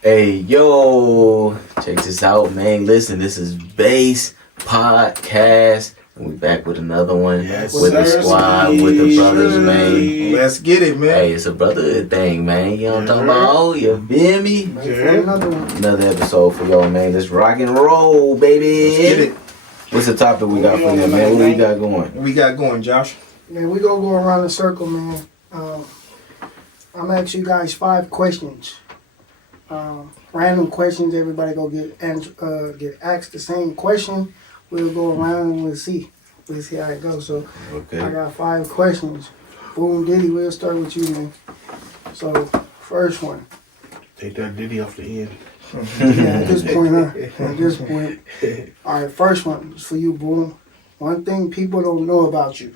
Hey, yo, check this out, man. Listen, this is Base Podcast. And we back with another one with the squad, with the brothers, man. Let's get it, man. Hey, it's a brotherhood thing, man. You know what I'm talking about? Oh, you feel me? Another episode for y'all, man. Let's rock and roll, baby. Let's get it. What's the topic we got for you, man? What we got going? What we got going, Josh? Man, we gonna go around the circle, man. I'm gonna ask you guys 5 questions. Random questions. Everybody go get asked the same question. We'll go around and we'll see how it goes. So Okay. I got 5 questions. Boom, Diddy. We'll start with you, man. So first one. Take that Diddy off the end. Yeah, at this point, huh? At this point. All right, first one is for you, Boom. One thing people don't know about you,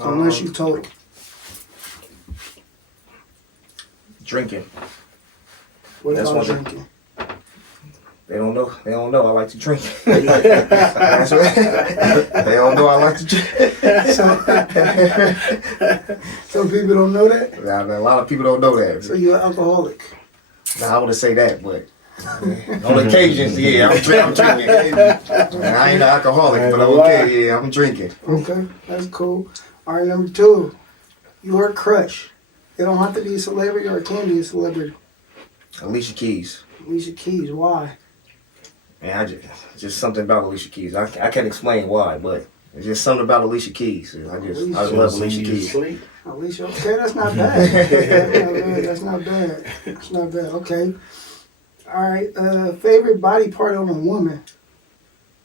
unless you told them. Drinking. What That's about one thing. drinking? They don't know. They don't know I like to drink. That's right. They don't know I like to drink. Some people don't know that. A lot of people don't know that. So you're an alcoholic. Now, I wouldn't say that, but on occasions, yeah, I'm drinking. I ain't an alcoholic, but okay, yeah, I'm drinking. Okay, that's cool. All right, number 2. Your crush. It don't have to be a celebrity or it can be a celebrity. Alicia Keys. Alicia Keys. Why? Man, just something about Alicia Keys. I can't explain why, but it's just something about Alicia Keys. I love Alicia Keys. Alicia. Okay, that's not bad. That's not bad. That's not bad. Okay. All right. Favorite body part on a woman.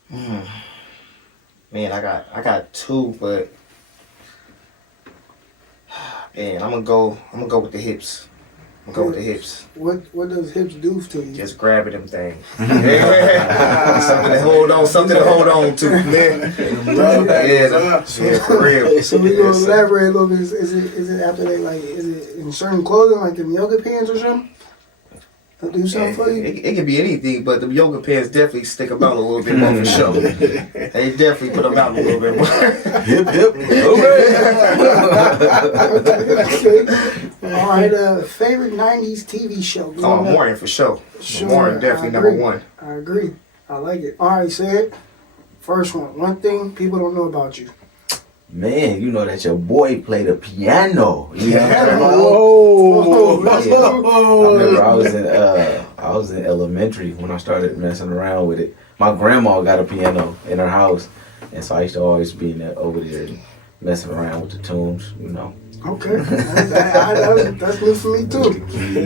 Man, I got 2, but man, I'm gonna go with the hips. I'm gonna go with the hips. What does hips do to you? Just grabbing them things. Something to hold on to, man. Yeah, for real. So we gonna elaborate a little bit. Is it after they is it in certain clothing like them yoga pants or something? That do something for you? It can be anything, but the yoga pants definitely stick them out a little bit more for sure. They definitely put them out a little bit more. Hip, hip. Okay. All right. Favorite 90s TV show? Oh, Morning for sure. Morning definitely number 1. I agree. I like it. All right, say it. First one. One thing people don't know about you. Man, you know that your boy played the piano. You know what I'm talking about? Whoa. I remember I was in elementary when I started messing around with it. My grandma got a piano in her house, and so I used to always be over there messing around with the tunes, you know. Okay. That's new for me too.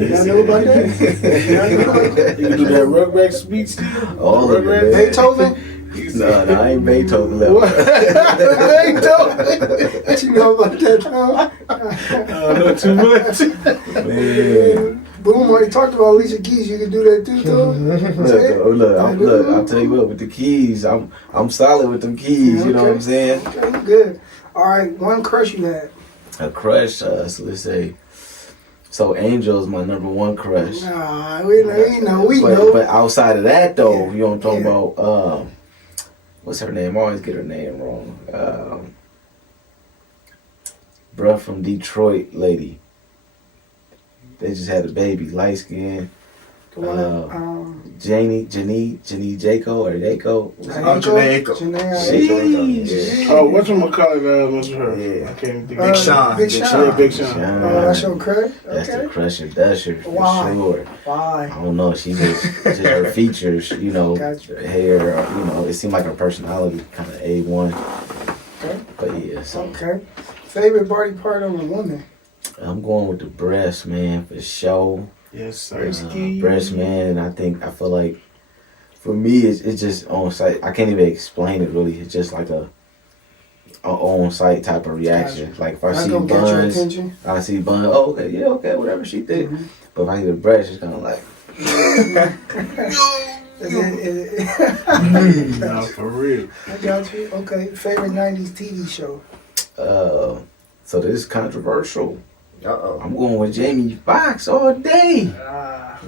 Y'all know about that? You can do that Rugrats speech still? All of it, man. Beethoven? No, I ain't Beethoven level. Beethoven? What you know about that, though? Not too much. Man. Boom, already talked about Alicia Keys. You can do that too, though. Look, I'll tell you what, with the keys, I'm solid with them keys, Yeah, you know what I'm saying? Okay, good. All right, one crush you had. A crush, so let's say, so Angel's my number 1 crush. Nah, we know. But outside of that, though, you know what I'm talking about, what's her name? I always get her name wrong. Bruh from Detroit lady. They just had a baby, light skin. Janie Jaco or Jaco. Janae Aiko. Janae. Oh, whatchamacallit was her? Yeah. I can't think Big Sean. Big Sean. Yeah, Big Sean. That's your crush? That's Okay. the crush of Dusher for Why? sure. Why? I don't know. She just her features, you know, Gotcha. hair, you know, it seemed like her personality kind of A1. Okay. But yeah, so Okay. Favorite body part on a woman? I'm going with the breast, man, for sure. Yes, sir. Breast, man, and I feel like for me, it's just on site. I can't even explain it really. It's just like a on site type of reaction. Gotcha. Like if I That's see gonna get your buns, attention. I see buns. Oh, okay, yeah, okay, whatever she did. Mhm. But if I see the breast, it's kind of like. Nah, for real. I got you. Okay. Favorite 90s TV show? So this is controversial. Uh-oh. I'm going with Jamie Foxx all day.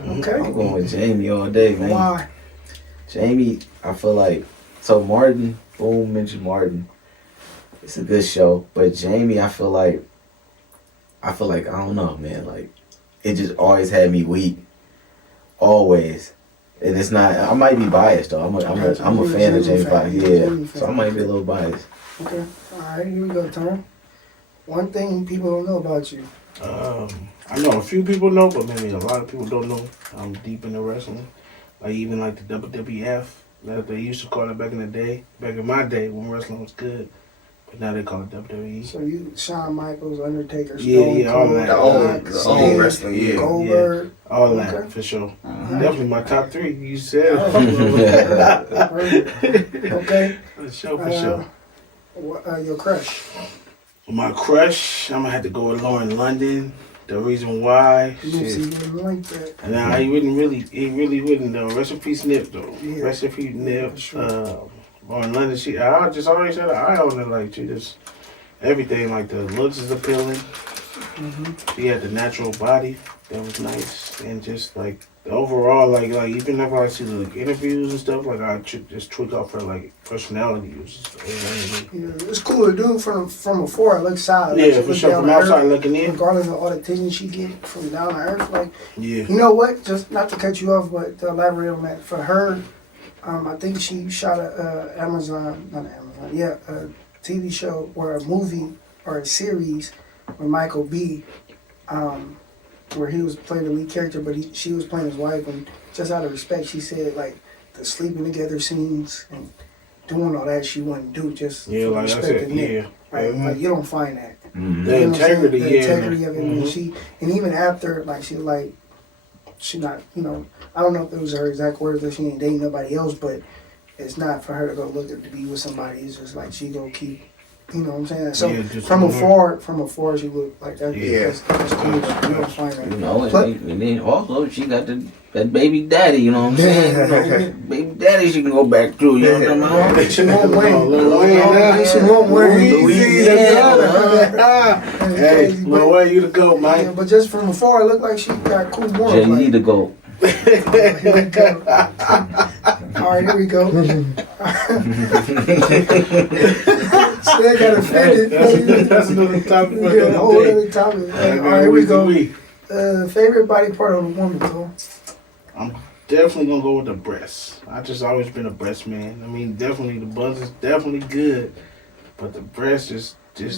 Okay. I'm going with Jamie all day, man. Why? Jamie, I feel like, so Martin, Boom mentioned Martin. It's a good show, but Jamie, I feel like, I don't know, man. Like, it just always had me weak, always. And it's not. I might be biased though. I'm a fan of Jamie Foxx. Yeah, so I might be a little biased. Okay. All right. Here we go. Turn. One thing people don't know about you. I know a few people know, but maybe a lot of people don't know. I'm deep into wrestling. Like even like the WWF, that they used to call it back in the day. Back in my day when wrestling was good. But now they call it WWE. So you, Shawn Michaels, Undertaker, Yeah, Stone yeah, all Cold, that. The old wrestling, yeah. Goldberg. All Okay. that, for sure. Uh-huh. Definitely my top 3. You said Oh, it. perfect. Okay. For sure, for sure. Your crush. My crush, I'm gonna have to go with Lauren London. The reason why, Nipsey shit. didn't like that. Nah, he really wouldn't though. Rest in peace, Nip though. Yeah. Rest in peace, Nip. For sure. Lauren London, I just always had an eye on her. Like she just everything, like the looks is appealing. Mm-hmm. She had the natural body that was nice, and just like the overall, like even if I see the interviews and stuff, like I just tweak off her like personality. It was just amazing. Yeah, it's cool to do from afar. It looks solid. Yeah, for sure. From outside looking in. Regardless of all the attention she get from down to earth, like Yeah. you know what? Just not to cut you off, but to elaborate on that, for her, I think she shot a TV show or a movie or a series with Michael B. Where he was playing the lead character, but she was playing his wife, and just out of respect, she said like the sleeping together scenes and doing all that she wouldn't do just Yeah, for like I respect said, of Nick. yeah. Right? Mhm. Like you don't find that. Mhm. The You know what I'm integrity, saying? yeah. The integrity of it. When Mhm. and even after, like she not, I don't know if it was her exact words that she ain't dating nobody else, but it's not for her to go look to be with somebody. It's just like she gonna keep, you know what I'm saying? So Yeah, just from more. afar, she look like that. Yeah. That's cool. You don't find that. You know, But- and then also she got that baby daddy, you know what I'm saying? You know, baby daddy she can go back to, you know what I'm saying? She won't win. Lil Wayne, huh? She won't win. Louisiana. That's Hey, crazy, Lil but- Wayne, you the goat, Yeah, man. but just from afar, it looked like she got cool morals. Jay, you Like, need to go. here we go. All right, here we go. Still got offended. That's another topic for Yeah, a another whole day. other topic. All right, here we go. Favorite body part of a woman, though? I'm definitely gonna go with the breasts. I just always been a breast man. I mean, definitely the buns is definitely good, but the breasts just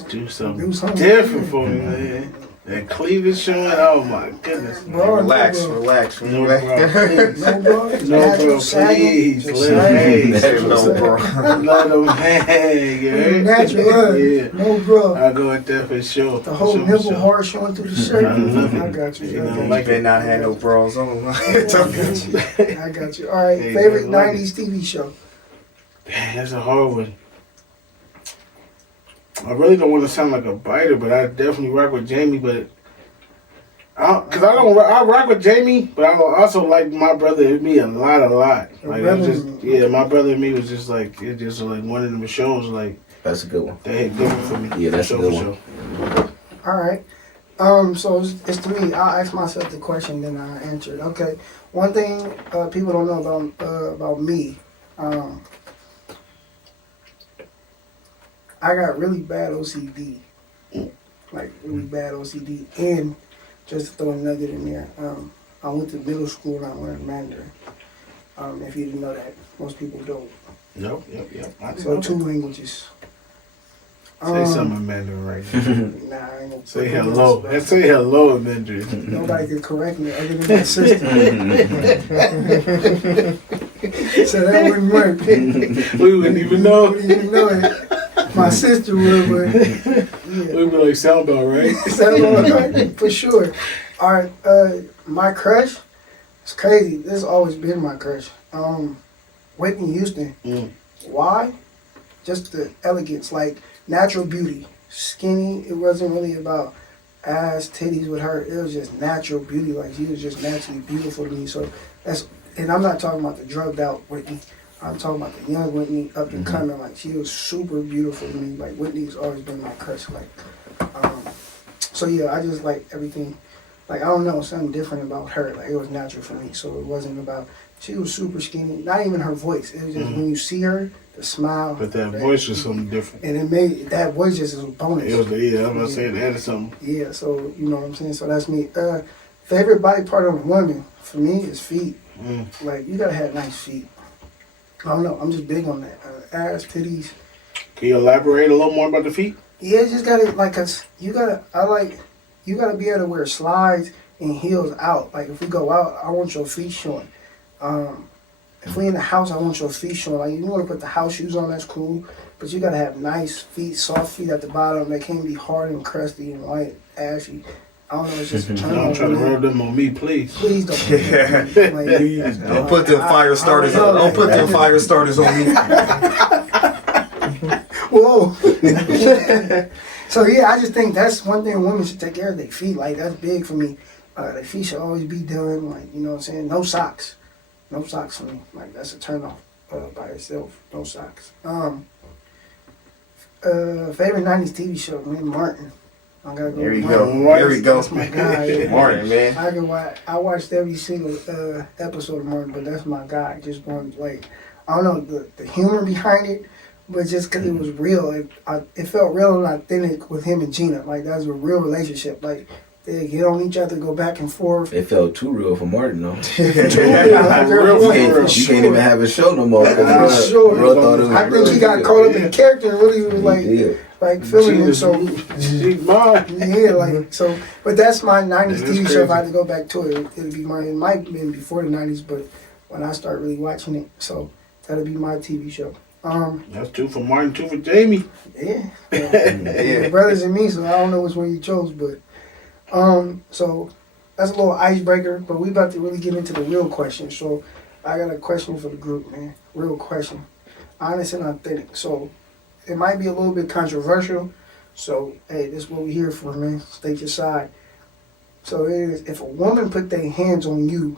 do something Do something. different for me, man. That cleavage showing, oh my goodness. Bro, Relax, no, bro. relax. No, bro, please. No, bro. Just No, natural bro, sagging. please. Just Let sagging. him hang. No, bro. Let them hang, yeah. Natural. Yeah. No, bro. I go with that for sure. The whole For nipple sure. hard showing through the shirt. I love it. I got you. You I know, got you. like better not have no bras on. I got you. All right, Hey, favorite man, like 90s TV show? Man, that's a hard one. I really don't want to sound like a biter, but I definitely rock with Jamie. But I rock with Jamie, but I also like My Brother and Me a lot. Like it's just, yeah, My Brother and Me was just like it just like one of them shows like That's a good one. that hit different for me. Yeah, that's For a good sure, one. for sure. All right. So it's to me. I'll ask myself the question, then I answer it. Okay. One thing people don't know about me. I got really bad OCD, like really bad OCD, and just to throw a nugget in there, I went to middle school and I learned Mandarin. If you didn't know that, most people don't. Yep. I So know 2 that. languages. Say something in Mandarin right now. Nah, I ain't gonna Say put hello. this- Let's say hello in Mandarin. Nobody could correct me other than my sister. So that wouldn't work. We wouldn't even know. Wouldn't even know it. My sister would, but yeah. We'd be like soundbar, right? Is that all right? For sure. All right, my crush, it's crazy. This has always been my crush. Whitney Houston. Mm. Why? Just the elegance, like natural beauty. Skinny, it wasn't really about ass, titties with her. It was just natural beauty. Like she was just naturally beautiful to me. So and I'm not talking about the drugged out Whitney. I'm talking about the young Whitney, up and coming. Like she was super beautiful to me. Like Whitney's always been my crush. Like, so yeah, I just like everything. Like I don't know, something different about her. Like it was natural for me. So it wasn't about. She was super skinny. Not even her voice. It was just when you see her, the smile. But that voice was something different. And it made that voice just as a bonus. It was, yeah, I'm gonna say that or something. Yeah, so you know what I'm saying. So that's me. Favorite body part on a woman for me is feet. Mm. Like you gotta have nice feet. I don't know. I'm just big on that. Ass, titties. Can you elaborate a little more about the feet? Yeah, just gotta like, cause you gotta. You gotta be able to wear slides and heels out. Like if we go out, I want your feet showing. If we in the house, I want your feet showing. Like you want to put the house shoes on, that's cool. But you gotta have nice feet, soft feet at the bottom. They can't be hard and crusty and white, ashy. I don't know. It's just a turn Don't on. try to rub them on me, please. Please don't. Yeah. Don't put them fire starters on. Don't put them fire starters on me. Whoa. So yeah, I just think that's one thing women should take care of their feet. Like that's big for me. Their feet should always be done. Like you know what I'm saying. No socks. No socks for me. Like that's a turn off by itself. No socks. Favorite '90s TV show, man, Martin. I gotta go. There we Martin. go. There we go. That's my guy. Yeah. Martin, man. I watched every single episode of Martin, but that's my guy. Just one like I don't know the humor behind it, but just because it was real, it felt real and authentic with him and Gina. Like that was a real relationship. Like they get on each other, go back and forth. It felt too real for Martin, though. You You can't even have a show no more. I'm sure. Bro thought it was I think real he got good. caught up in the character and really was like feeling him. So she's mine. yeah, like so. But that's my '90s It is TV show. If I crazy. had to go back to it, it'd be mine. It might have been before the '90s, but when I start really watching it, so that'll be my TV show. That's 2 for Martin, 2 for Jamie. Yeah, Yeah. brothers and me. So I don't know which one you chose, but so that's a little icebreaker. But we about to really get into the real question. So I got a question for the group, man. Real question, honest and authentic. So it might be a little bit controversial. So hey, this is what we here for, man. State your side. So it is, if a woman put their hands on you,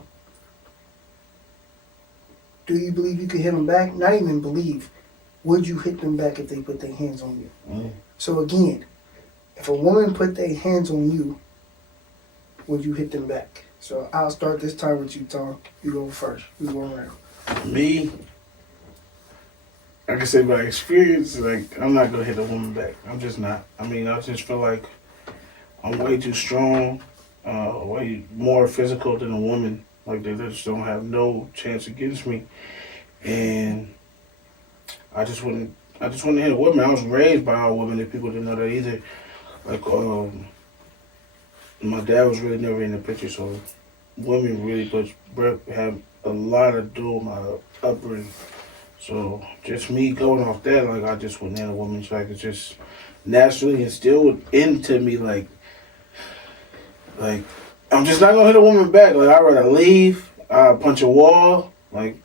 do you believe you could hit them back? Not even believe. Would you hit them back if they put their hands on you? Mm. So again, if a woman put their hands on you, would you hit them back? So I'll start this time with you, Tom. You go first. We go around. Me, I can say by experience, like I'm not gonna hit a woman back. I'm just not. I mean, I just feel like I'm way too strong, way more physical than a woman. Like they just don't have no chance against me, and I just wouldn't hit a woman. I was raised by a woman. If people didn't know that either, like my dad was really never in the picture, so women really have a lot to do with my upbringing. So just me going off that, like I just wouldn't hit a woman. So like it's just naturally instilled into me, like I'm just not gonna hit a woman back. Like I'd rather leave, punch a wall, like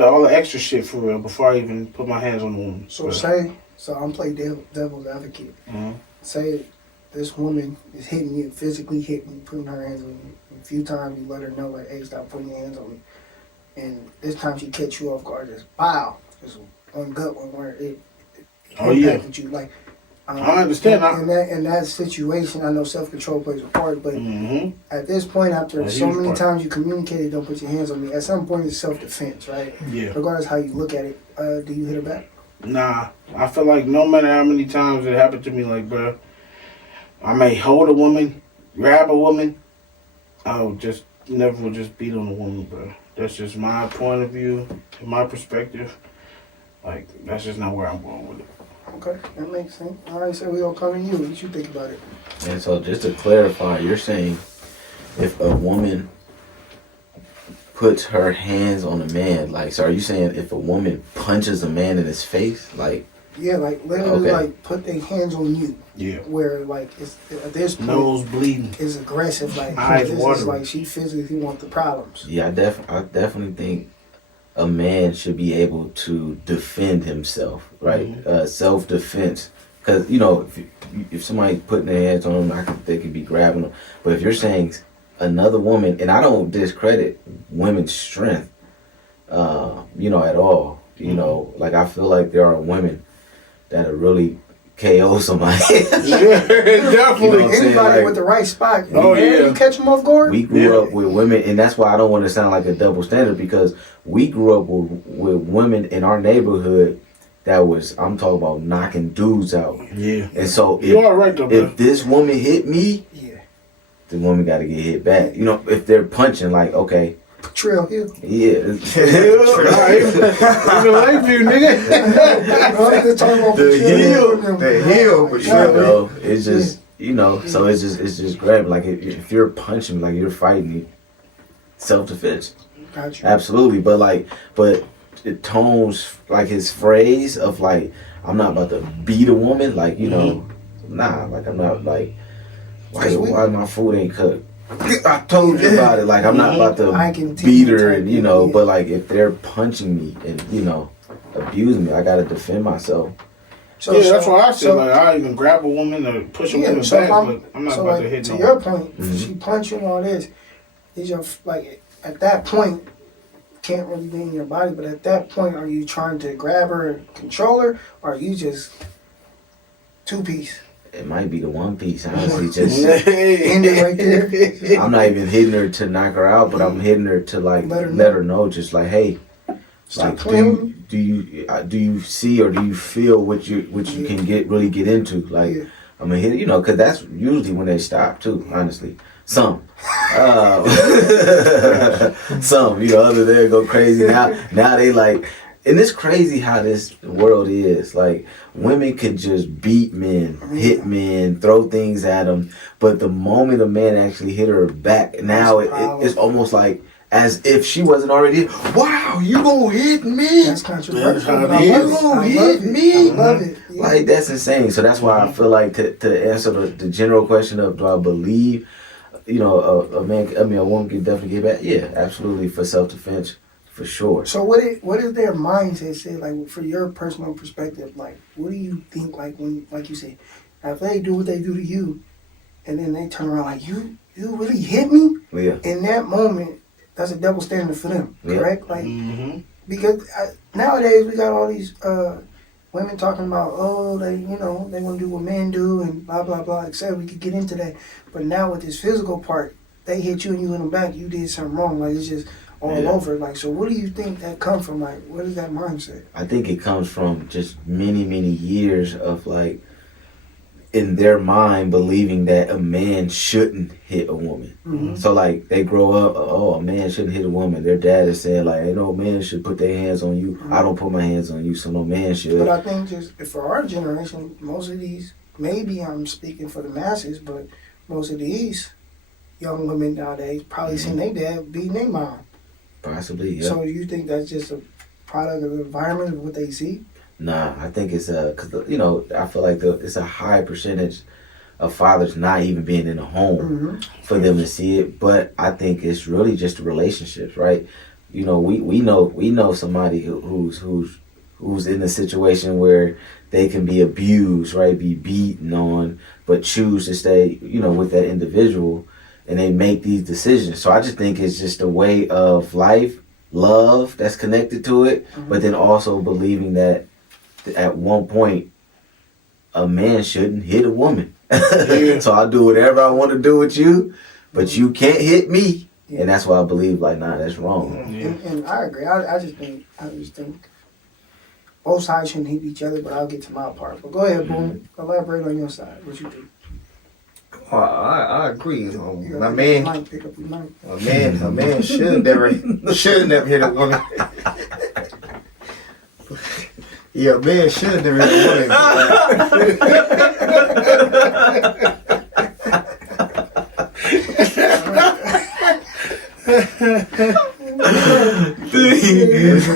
all the extra shit for real before I even put my hands on the woman. So so I'm playing devil's advocate. Mhm. Say this woman is hitting you, physically hitting you, putting her hands on you. A few times you let her know, like, hey, stop putting your hands on me. And this time she catch you off guard, just pow, just one gut one where it impacted you. Like, I understand. In that situation, I know self-control plays a part, but Mm-hmm. at this point, after A so huge many part. times you communicated, don't put your hands on me, at some point it's self-defense, right? Yeah. Regardless how you look at it, do you hit her back? Nah, I feel like no matter how many times it happened to me, like, bro, I may hold a woman, grab a woman, I would just never just beat on a woman, bro. That's just my point of view, my perspective. Like, that's just not where I'm going with it. Okay, that makes sense. All right, so we all come to you. What you think about it? And so just to clarify, you're saying if a woman puts her hands on a man, like, so are you saying if a woman punches a man in his face, like, Yeah, like literally, Okay. like put their hands on you, Yeah. where like it's at this point Nose bleeding. it's aggressive. Like Eyes this is watering. like she physically want the problems. yeah, I definitely think a man should be able to defend himself, right? Mhm. Self-defense. Because, you know, if somebody putting their hands on them, they could be grabbing them. But if you're saying another woman, and I don't discredit women's strength, you know, at all. You know, like I feel like there are women that are really KO somebody. Yeah, definitely. You know what I'm saying? Anybody Like- with the right spot, Oh, man, yeah. you catch them off guard. We grew up with women, and that's why I don't want to sound like a double standard, because we grew up with women in our neighborhood that was, I'm talking about knocking dudes out. Yeah. And so You are right, though, bro. if this woman hit me, Yeah, the woman got to get hit back. You know, if they're punching, like, okay, Trail Hill. yeah. Even Lakeview, nigga. I'm just talking about The Trail heel, the heel for You sure. know, it's just, you know, so it's just grabbing. Like, if you're punching, like, you're fighting, self-defense. Gotcha. Absolutely. But it tones, like, his phrase of, like, I'm not about to beat a woman. Like, you know, nah, like, I'm not, like, why my food ain't cooked? I told you about it. Like, I'm not about I to can beat her, and, you know, yeah. but, like, if they're punching me and, you know, abusing me, I got to defend myself. So, Yeah, that's why I said, so, like, I even grab a woman or push a yeah, woman so back, but I'm not so about like, to hit to no your one. point, Mhm. she punch you and all this, is your, like, at that point, can't really be in your body, but at that point, are you trying to grab her and control her, or are you just two-piece? It might be the one piece, honestly. Just End it right there. I'm not even hitting her to knock her out, but I'm hitting her to, like, let her know, just like, hey, Stop like, playing. do you see or do you feel what you can really get into? Like, Yeah. I'm gonna hit it, you know, because that's usually when they stop too. Honestly, some, some, you know, other than go crazy now they like, and it's crazy how this world is. Like, women can just beat men, hit men, throw things at them, but the moment a man actually hit her back, now it's almost like as if she wasn't already. Wow, you gonna hit me? That's controversial. That's but how it I is. love it. You I love hit it. me? I love it. Yeah. Like, that's insane. So that's why I feel like to answer the general question of do I believe, you know, a woman can definitely get back. Yeah, absolutely, for self-defense, for sure. So what is their mindset say, like, for your personal perspective? Like, what do you think, like, when, like you say, if they do what they do to you, and then they turn around like, you really hit me? Yeah, In that moment, that's a double standard for them, Yeah. correct? Like, Mm-hmm. because nowadays we got all these women talking about, oh, they, you know, they want to do what men do and blah, blah, blah, etc. We could get into that. But now with this physical part, they hit you and you hit them back, you did something wrong. Like, it's just all Yeah. over. Like, so what do you think that come from? Like, what is that mindset? I think it comes from just many years of, like, in their mind believing that a man shouldn't hit a woman. Mhm. So, like, they grow up, oh, a man shouldn't hit a woman. Their dad is saying, like, hey, no man should put their hands on you. I don't put my hands on you, so no man should. But I think just for our generation, most of these, maybe I'm speaking for the masses, but most of these young women nowadays probably seen their dad beating their mom. Possibly, yeah. So you think that's just a product of the environment of what they see? Nah, I think it's cause, you know, I feel like it's a high percentage of fathers not even being in the home Mm-hmm. for them to see it. But I think it's really just the relationships, right? You know, we know somebody who's in a situation where they can be abused, right? Be beaten on, but choose to stay, you know, with that individual, and they make these decisions. So I just think it's just a way of life, love that's connected to it, but then also believing that at one point a man shouldn't hit a woman. So I'll do whatever I want to do with you, but you can't hit me. Yeah. And that's why I believe, like, nah, that's wrong. Yeah. And I agree. I just think both sides shouldn't hit each other, but I'll get to my part. But go ahead, Boom. Elaborate on your side. What you think? Well, I agree. You My gotta man, pick up your mic. a man should never hit a woman. Yeah, a man should never hit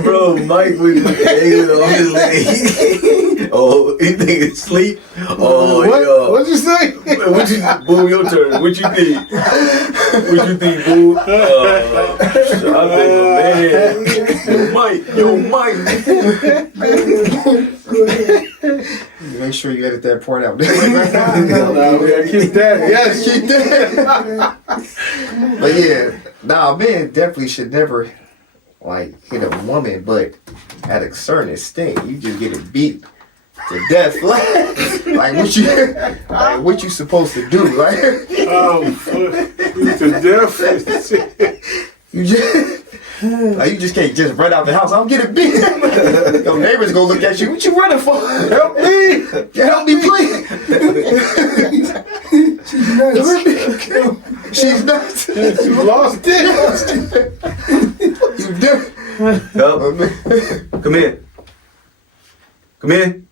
Bro, Mike was hanging on his leg. Oh, he think it's sleep. Oh, yo. What'd you say? What you, Boo, your turn. What you think? What you think, Boo? I think, man. Yo, Mike. Go ahead. Make sure you edit that part out. No, we gotta keep that. Yes, keep that. But yeah, nah, men definitely should never like hit a woman, but at a certain extent, you just get it beat to death. Like what you supposed to do? Like Oh, fuck. To death. you just can't just run out the house. I'm getting beat. Your neighbors gonna look at you. What you running for? Help me! Help me, please! She's nuts. She's not. She lost it. You did. Yup. Come in. Come in.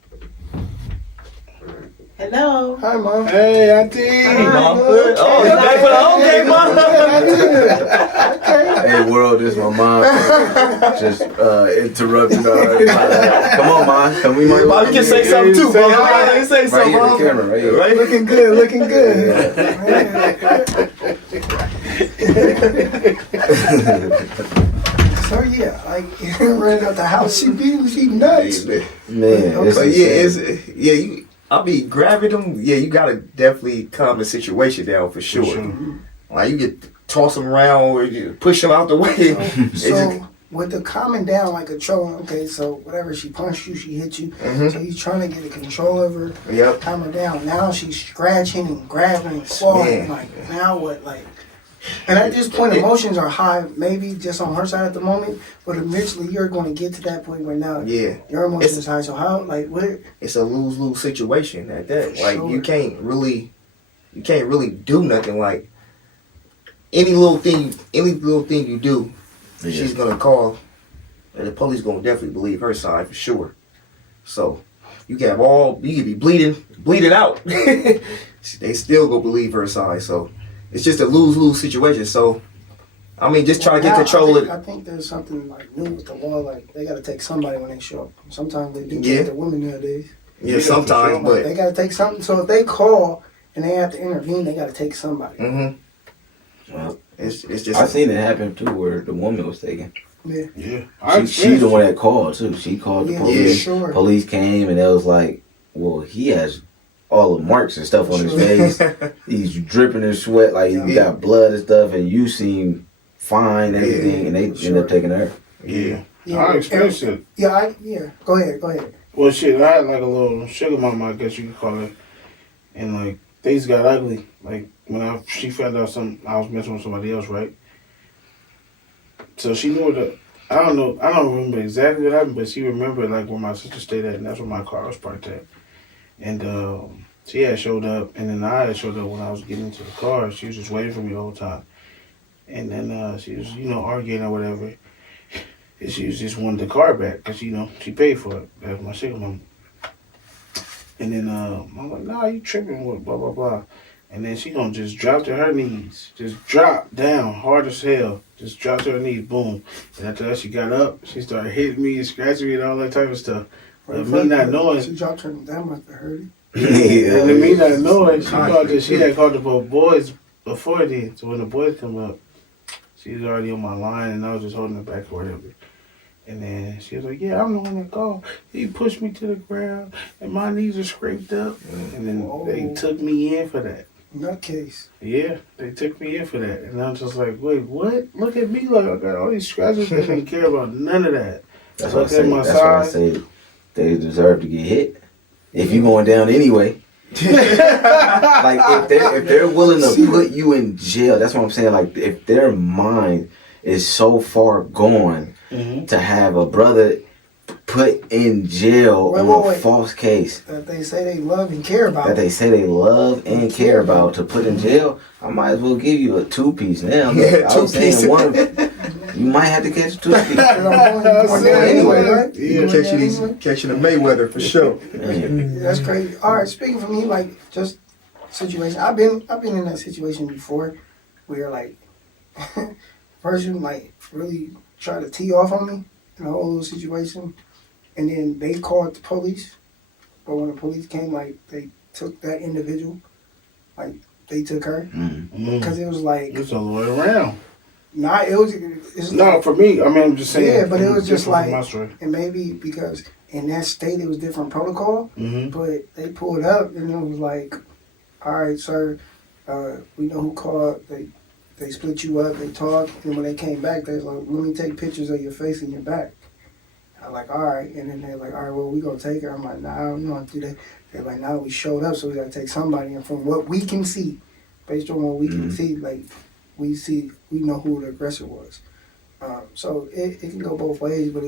Hello. Hi, Mom. Hey, Auntie. Mom. Oh, you back for the okay, Mom. Hey, world, this is my mom. Just interrupting her. Come on, Mom. Come we might. Mom, you can say something too, Say Mom. hi. You say Right something, here, the Mom. camera, right here. Right? Looking good, looking good. So yeah, like running out the house, she nuts. Man, But it's I be grabbing them. Yeah, you gotta definitely calm the situation down for sure. sure. Like you get toss them around or you push them out the way. It's So with the calming down, like controlling, okay, so whatever, she punched you, she hit you, so he's trying to get a control of her, Yep. calm her down. Now she's scratching and grabbing and clawing, Man. like now what, like. And at this point, emotions are high, maybe just on her side at the moment, but eventually you're going to get to that point where now Yeah, your emotions is high. So how, like, what? it's a lose-lose situation at that. Like Sure. you can't really do nothing. Like any little thing you do, she's gonna call, and the police gonna definitely believe her side for sure. So you can be bleeding out. They still gonna believe her side. So it's just a lose-lose situation. So I mean, just try to get Now, control of I it. think there's something like new with the law. Like they got to take somebody when they show up. Sometimes they do Yeah. take the women nowadays. Yeah, Yeah, sometimes, Like, they but got to take something. So if they call and they have to intervene, they got to take somebody. Well, it's just I seen it happen too, where the woman was taken. Yeah, Yeah. She's the one that called too. She called the yeah, police. sure. Police came and it was like, well, he has all the marks and stuff on his face. He's dripping in sweat, like he got blood and stuff, and you seem fine and everything, and they end up taking her. Yeah. Yeah, I experienced it. Yeah, Go ahead. Well, shit, I had like a little sugar mama, I guess you could call it. And like, things got ugly. Like, when she found out I was messing with somebody else, right? So she knew I don't remember exactly what happened, but she remembered like where my sister stayed at, and that's where my car was parked at. And she had showed up, and then I had showed up when I was getting into the car. She was just waiting for me the whole time. And then she was, arguing or whatever. And she was just wanted the car back because, she paid for it. That was my single mom. And then I'm like, nah, you tripping with blah, blah, blah. And then she gonna just drop to her knees. Just drop down hard as hell. Just drop to her knees, boom. And after that, she got up. She started hitting me and scratching me and all that type of stuff. And me not knowing. She dropped her. That must have hurt it. And then me not knowing, she had called the boys before then. So when the boys come up, she was already on my line and I was just holding her back or whatever. And then she was like, yeah, I'm the one that called. He pushed me to the ground and my knees are scraped up. And then they took me in for that. Nutcase. Yeah, they took me in for that. And I'm just like, wait, what? Look at me like I got all these scratches. They didn't care about none of that. That's Look what I say. at my That's why I side. say they deserve to get hit. If you going down anyway. Like if they're willing to put you in jail, that's what I'm saying. Like if their mind is so far gone to have a brother put in jail on a false case That they say they love and care about. that they say they love and care about to put in jail, I might as well give you a 2-piece now. Yeah, I was saying 2-piece. one. You might have to catch a 2-piece. Anyway, right? You catching the Mayweather for sure. That's crazy. All right, speaking for me, like just situation. I've been in that situation before, where like person like really tried to tee off on me in the whole little situation, and then they called the police. But when the police came, like they took that individual, like they took her because it was like It's all the way around. it's No, for me, I mean, I'm just saying. Yeah, but it was just different from like- my story. and maybe because in that state it was different protocol. Mm-hmm. But they pulled up and it was like, all right, sir, we know who called. They split you up, they talked, and when they came back, they was like, let me take pictures of your face and your back. I'm like, all right. And then they're like, all right, well, we going to take her. I'm like, nah, we don't have to do that. They're like, nah, we showed up, so we got to take somebody. And from what we can see, based on what we can see, like, we know who the aggressor was. So it can go both ways, but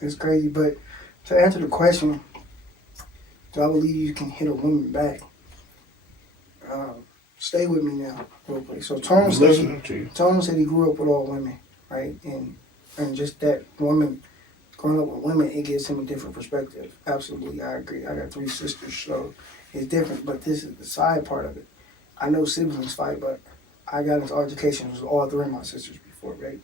it's crazy. But to answer the question, do I believe you can hit a woman back? stay with me now, real quick. So Tone I'm said, listening to you. Tone said he grew up with all women, right? And just that woman, growing up with women, it gives him a different perspective. Absolutely, I agree. I got 3 sisters, so it's different. But this is the side part of it. I know siblings fight, but I got into altercations with all 3 of my sisters before, right?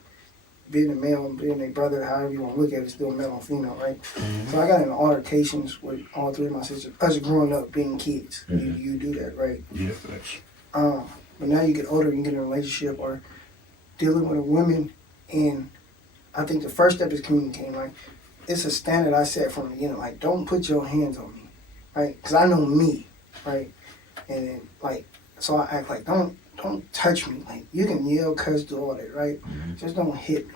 Being a male and being a brother, however you want to look at it, still male and female, right? So I got into altercations with all 3 of my sisters. Us growing up, being kids, you do that, right? Yeah, thanks. But now you get older, you get in a relationship or dealing with a woman, and I think the first step is communicating. Like, it's a standard I set from the beginning. Like, don't put your hands on me, right? Because I know me, right? And then, like, so I act like, don't touch me. Like, you can yell, cuss, do all that, right? Just don't hit me.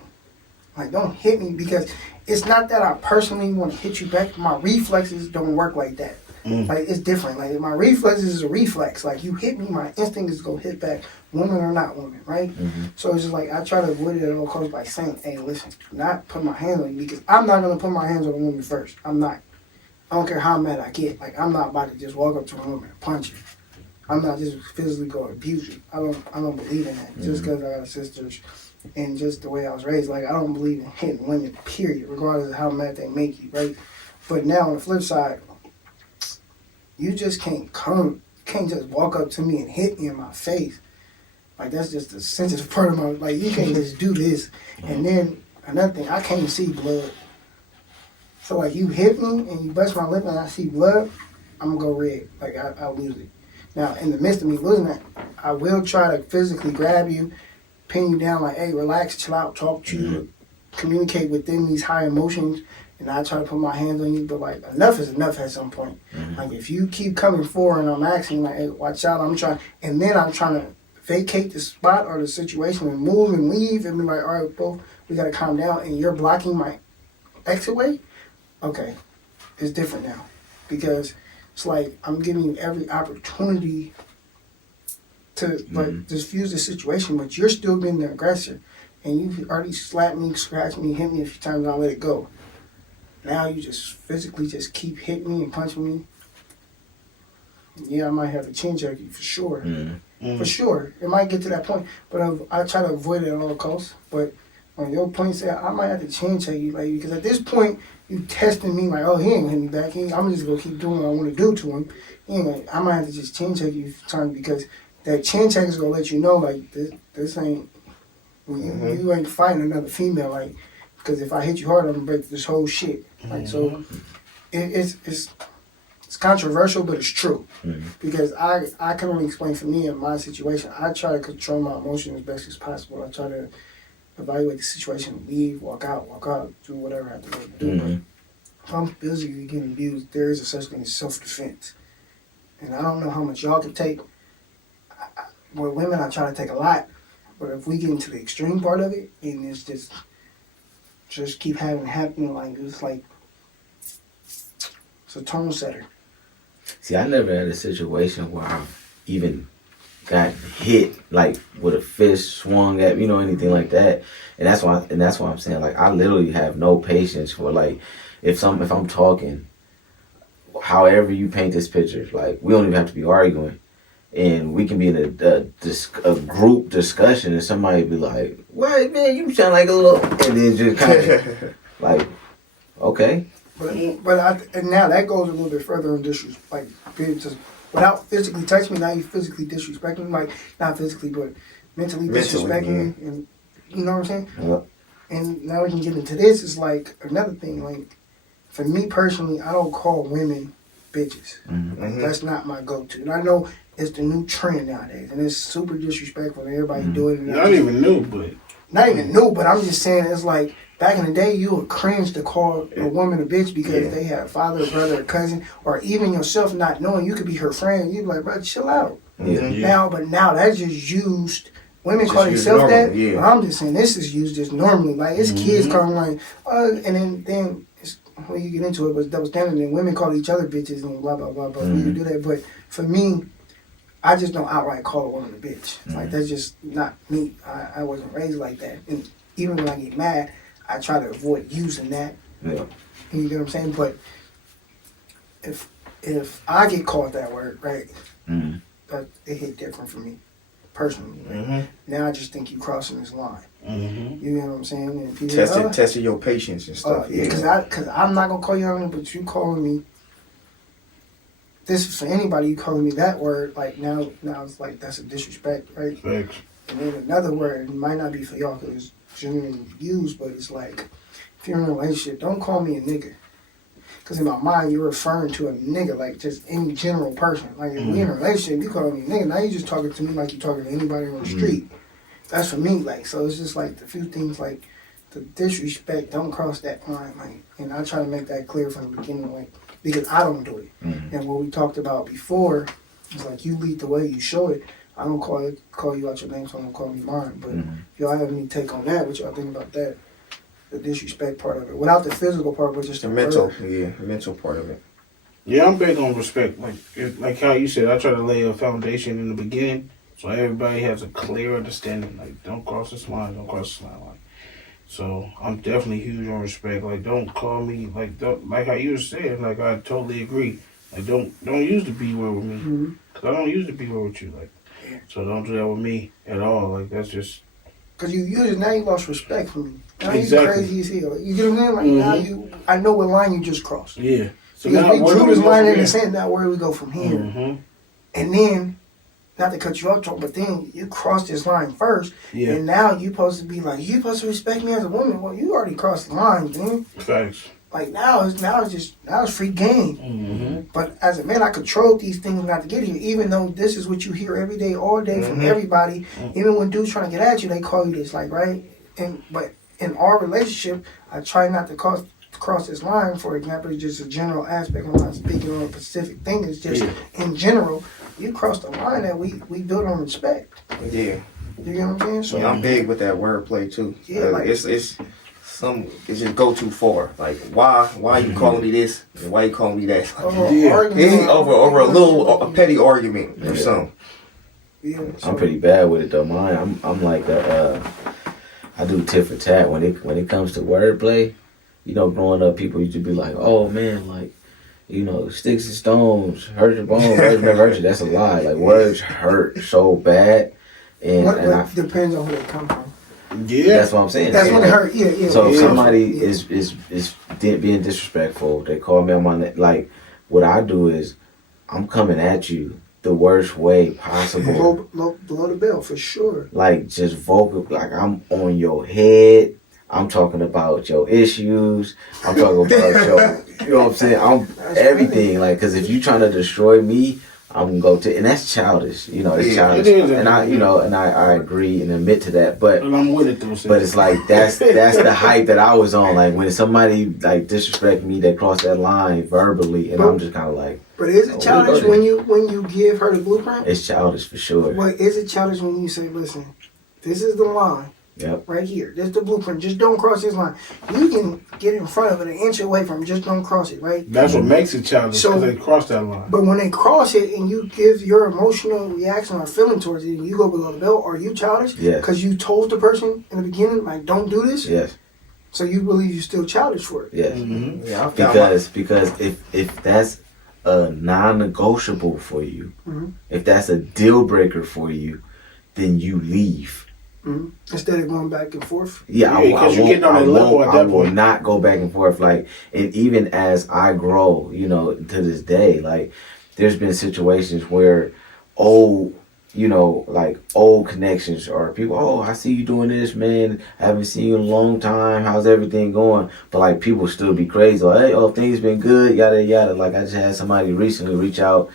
Like, don't hit me, because it's not that I personally want to hit you back. My reflexes don't work like that. Like, it's different. Like, my reflexes is a reflex. Like, you hit me, my instinct is go hit back, woman or not woman, right? So it's just like, I try to avoid it at all costs by saying, hey, listen, do not put my hands on you, because I'm not going to put my hands on a woman first. I'm not. I don't care how mad I get. Like, I'm not about to just walk up to a woman and punch her. I'm not just physically going to abuse you. I don't believe in that. Just because I got sisters and just the way I was raised, like, I don't believe in hitting women, period, regardless of how mad they make you, right? But now on the flip side, you just can't just walk up to me and hit me in my face. Like, that's just the sensitive part of my, like, you can't just do this. And then another thing, I can't see blood. So, like, you hit me and you bust my lip and I see blood, I'm gonna go red. Like, I'll lose it. Now, in the midst of me losing that, I will try to physically grab you, pin you down, like, hey, relax, chill out, talk to you, communicate within these high emotions, and I try to put my hands on you. But, like, enough is enough at some point. Like, if you keep coming forward and I'm asking, like, hey, watch out, I'm trying to vacate the spot or the situation and move and leave and be like, all right, both, we got to calm down, and you're blocking my exit way, okay, it's different now. Because it's like, I'm giving you every opportunity to diffuse the situation, but you're still being the aggressor. And you already slapped me, scratched me, hit me a few times, and I let it go. Now you just physically just keep hitting me and punching me. Yeah, I might have to chin check you for sure. For sure. It might get to that point. But I try to avoid it at all costs. But on your point, I might have to chin check you, like, because at this point, you testing me like, oh, he ain't gonna hit me back. I'm just gonna keep doing what I want to do to him. I might have to just chin check you for time, because that chin check is gonna let you know, like, this ain't, you ain't fighting another female, like, because if I hit you hard, I'm gonna break this whole shit. Like, so it's controversial, but it's true. Because I can only explain for me in my situation. I try to control my emotions as best as possible. I try to evaluate the situation, leave, walk out, do whatever I have to do. But if I'm physically getting abused, there is a such thing as self-defense. And I don't know how much y'all can take. With women, I try to take a lot. But if we get into the extreme part of it, and it's just keep having it happen, like, it's like, it's a tone setter. See, I never had a situation where I even got hit, like, with a fist swung at me, anything like that. And that's why I'm saying, like, I literally have no patience for, like, if I'm talking, however you paint this picture, like, we don't even have to be arguing, and we can be in a group discussion, and somebody be like, "What, man, you sound like a little," and then just kind of like, okay. But now that goes a little bit further in disrespect, like, just without physically touching me. Now you physically disrespecting me, like, not physically, but mentally disrespecting me, and you know what I'm saying? Yeah. And now we can get into this. It's like another thing. Like, for me personally, I don't call women bitches. Like, that's not my go-to. And I know it's the new trend nowadays, and it's super disrespectful, and everybody do it. Not even new, but I'm just saying, it's like, back in the day, you would cringe to call a woman a bitch because they had a father, a brother, a cousin, or even yourself not knowing. You could be her friend. You'd be like, bro, chill out. Now that's just used. Women call themselves that. But I'm just saying, this is used just normally. Like, it's kids calling, like, and then it's, when you get into it, it's double standard, and women call each other bitches and blah, blah, blah, blah. We can do that. But for me, I just don't outright call a woman a bitch. Like, that's just not me. I wasn't raised like that. And even when I get mad, I try to avoid using that. Yeah. You get what I'm saying? But if I get called that word, right, it hit different for me, personally. Mm-hmm. Now I just think you crossing this line. Mm-hmm. You know what I'm saying? And people, Testing your patience and stuff. yeah, because I'm not gonna call you on it, but you calling me. This is for anybody. You calling me that word, like now it's like that's a disrespect, right? Facts. And then another word, it might not be for y'all because it's generally used, but it's like, if you're in a relationship, don't call me a nigga. Because in my mind, you're referring to a nigga, like just any general person. Like, if we in a relationship, you call me a nigga, now you just talking to me like you talking to anybody on the street. That's for me, like, so it's just like the few things, like, the disrespect, don't cross that line, like, and I try to make that clear from the beginning, like, because I don't do it. And what we talked about before is like, you lead the way, you show it. I don't call you out your name, so don't call me mine. But if y'all have any take on that, what y'all think about that? The disrespect part of it. Without the physical part, but just The the mental, word. the mental part of it. Yeah, I'm big on respect. Like how you said, I try to lay a foundation in the beginning so everybody has a clear understanding. Like, don't cross this line, don't cross this line. Like, so I'm definitely huge on respect. Like, don't call me like how you were saying. Like, I totally agree. Like, don't use the B word with me, cause I don't use the B word with you. Like, so don't do that with me at all. Like, that's just. Cause you use it now, you lost respect for me. Now Exactly. you crazy as hell. You get what I'm saying? Like now I know what line you just crossed. Yeah. So Because now we where drew do this we go line from in the here? sand. Now where do we go from here? And then, not to cut you off, Joe, but then you crossed this line first, Yeah. and now you supposed to be like, you supposed to respect me as a woman. Well, you already crossed the line, man. Thanks. Like now it's free game. But as a man, I control these things not to get here. Even though this is what you hear every day, all day from everybody. Even when dudes trying to get at you, they call you this, like, right? But in our relationship, I try not to cross this line. For example, it's just a general aspect. I'm not speaking on a specific thing. It's just in general, you cross the line that we build on respect. Yeah. You get what I'm saying? So Yeah, I'm big with that wordplay too. Yeah, like- it's just go too far. Like, why you calling me this and why you calling me that? Over a petty argument or something. Yeah, so, I'm pretty bad with it though. Mine, I'm like I do tit for tat when it comes to wordplay. You know, growing up, people used to be like, "Oh man, like, you know, sticks and stones hurt your bone, words never hurt you." That's a lie. Like, words hurt so bad, and depends on who they come from. Yeah. that's what I'm saying. That's when it hurt. Yeah. So if yeah. somebody Yeah. is being disrespectful, they call me on my name. Like, what I do is, I'm coming at you the worst way possible. Below the belt for sure. Like, just vocal. Like, I'm on your head. I'm talking about your issues. I'm talking about your, you know what I'm saying? I'm everything. Like, because if you trying to destroy me, I'm gonna go to, and that's childish. You know, it's childish. It is. And I agree and admit to that. But I'm with it though. but it's like that's the hype that I was on. Like, when somebody like disrespect me, they cross that line verbally, and I'm just kind of like. But is it childish when you give her the blueprint? It's childish for sure. But is it childish when you say, "Listen, this is the line." Yep. Right here. This is the blueprint. Just don't cross this line. You can get in front of it an inch away from it. Just don't cross it, right? That's what makes it childish, So- because they cross that line. But when they cross it and you give your emotional reaction or feeling towards it and you go below the belt, are you childish? Yes. Because you told the person in the beginning, like, don't do this? Yes. So you believe you're still childish for it? Yes. Yeah, I found Because if that's a non-negotiable for you, Mhm. if that's a deal breaker for you, then you leave. Instead of going back and forth? Yeah, 'cause you're getting on their level at I that will point. not go back and forth. Like, and even as I grow, you know, to this day, like, there's been situations where old connections or people, "Oh, I see you doing this, man. I haven't seen you in a long time. How's everything going?" But like, people still be crazy. Like, "Hey, oh, things been good, yada yada." Like, I just had somebody recently reach out,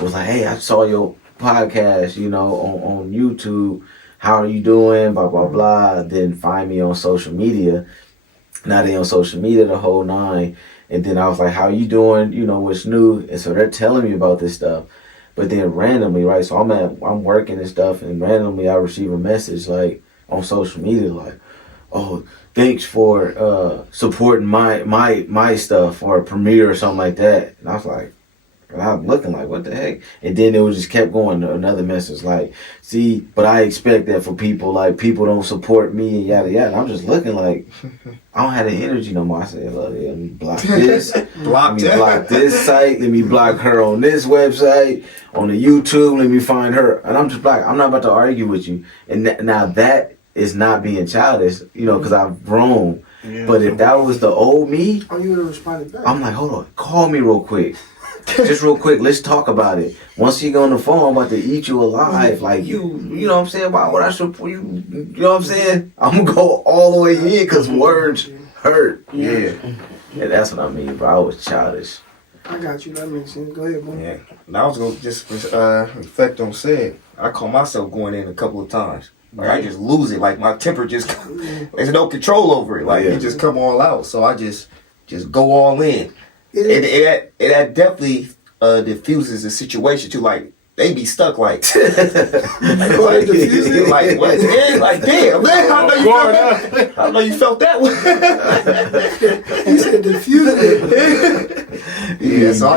was like, "Hey, I saw your podcast, you know, on YouTube. How are you doing? Blah blah blah." Then find me on social media. Now they on social media the whole nine. And then I was like, "How you doing? You know, what's new?" And so they're telling me about this stuff. But then randomly, right? So I'm working and stuff, and randomly I receive a message like on social media like, "Oh, thanks for supporting my stuff or a premiere or something like that." And I was like, And I'm looking like, what the heck? And then it was just kept going to another message like, see, but I expect that for people, like people don't support me and yada yada. And I'm just looking like, I don't have the energy no more. I said, look, let me block this. Block Let me block this site. Let me block her on this website. On the YouTube, let me find her. And I'm just like, I'm not about to argue with you. And now that is not being childish, you know, because I've grown. Yeah. But if that was the old me, Oh, you would have responded back. I'm like, hold on, call me real quick. Just real quick, let's talk about it. Once you go on the phone, I'm about to eat you alive. Like you know what I'm saying? Why would I support you? You know what I'm saying? I'm gonna go all the way in because words hurt. Yeah. Yeah, that's what I mean, bro. I was childish. I got you. That makes sense. Go ahead, boy. Yeah. And I was gonna just reflect on said. I caught myself going in a couple of times. Like I just lose it. Like my temper just there's no control over it. Like Yeah. it just come all out. So I just go all in. It- It definitely diffuses the situation too. Like they be stuck like like, diffuse it? like what? Yeah, like damn man, I know you felt that way. He said diffuse it. Yeah, so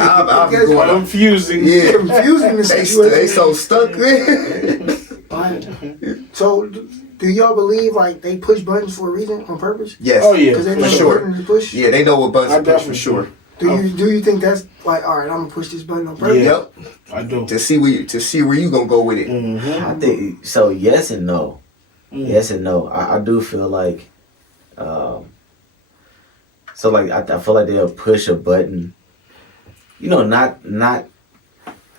I'm going. Confusing. Yeah, Confusing the they situation. so stuck there. Right. So, do y'all believe like they push buttons for a reason on purpose? Yes. Oh, yeah. Because they For know the sure. button to push. Yeah, they know what buttons I to push definitely for sure. Do you think that's like, all right, I'm gonna push this button on purpose? Yeah. Yep. I do. To see where you gonna go with it. Mm-hmm. I think so. Yes and no. Mm. Yes and no. I do feel like, so like I feel like they'll push a button. You know, not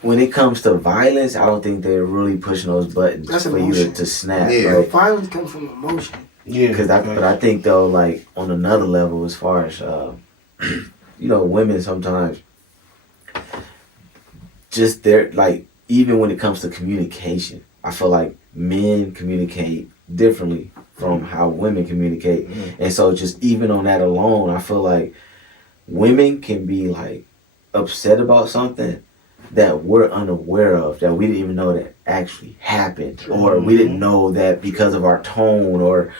when it comes to violence. I don't think they're really pushing those buttons That's for emotion. you to snap. Yeah. Right? Violence comes from emotion. Yeah. But I think though, like on another level, as far as you know, women sometimes just they're like, even when it comes to communication, I feel like men communicate differently from how women communicate. And so just even on that alone, I feel like women can be like upset about something that we're unaware of, that we didn't even know that actually happened, or we didn't know that because of our tone, or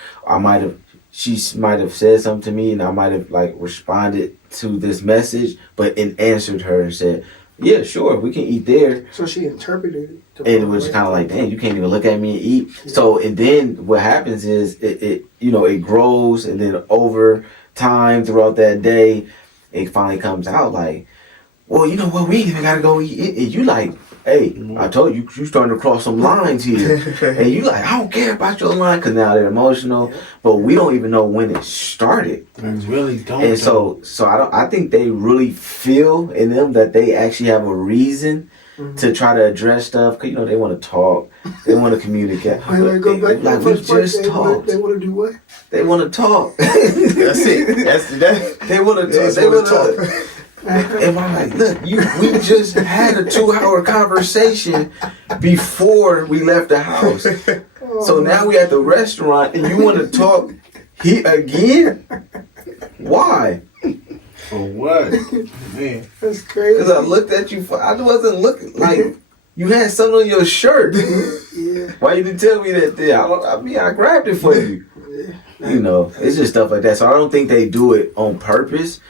she might have said something to me and I might have like responded to this message, but and answered her and said, yeah, sure, we can eat there. So she interpreted it. And it was kind of like, dang, you can't even look at me and eat. So, and then what happens is it you know, it grows, and then over time throughout that day, it finally comes out like, well, you know what, we ain't even gotta go eat. And you like, hey, I told you, you starting to cross some lines here. And you like, I don't care about your line, because now they're emotional, but we don't even know when it started. I really don't. And so I think they really feel in them that they actually have a reason to try to address stuff, because you know they want to talk, they want to communicate. Wait, go back to Like the we first part. just talked. They want to do what? They want to talk. That's it. That. They want to talk. They want to. And I'm like, look, we just had a 2-hour conversation before we left the house. So now we at the restaurant and you want to talk again? Why? For what? Man. That's crazy. Because I looked at you. I wasn't looking like you had something on your shirt. Yeah. Why you didn't tell me that then? I grabbed it for you. You know, it's just stuff like that. So I don't think they do it on purpose.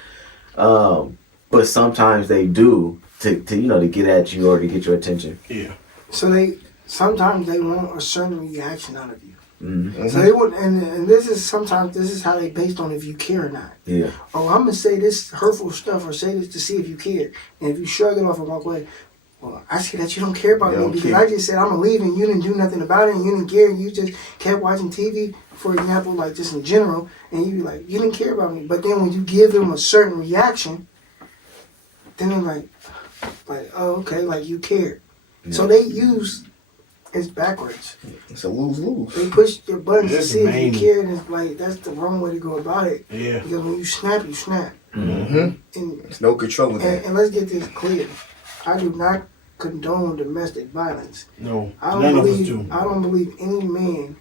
But sometimes they do to you know, to get at you or to get your attention. Yeah. So sometimes they want a certain reaction out of you. Mm-hmm. So they would, and this is how they based on if you care or not. Yeah. Oh, I'm gonna say this hurtful stuff or say this to see if you care, and if you shrug it off and walk away, well, I see that you don't care about You me don't because care. I just said I'm gonna leave and you didn't do nothing about it and you didn't care and you just kept watching TV, for example, like just in general, and you be like, you didn't care about me. But then when you give them a certain reaction, then they're like, oh, okay, like you care. So they use it's backwards. It's a lose-lose. They push your buttons to That's see if main. you care, and it's like that's the wrong way to go about it. Yeah. Because when you snap, you snap. Mm-hmm. And There's no control of that. and let's get this clear. I do not condone domestic violence. No. I None don't of us believe do. I don't believe any man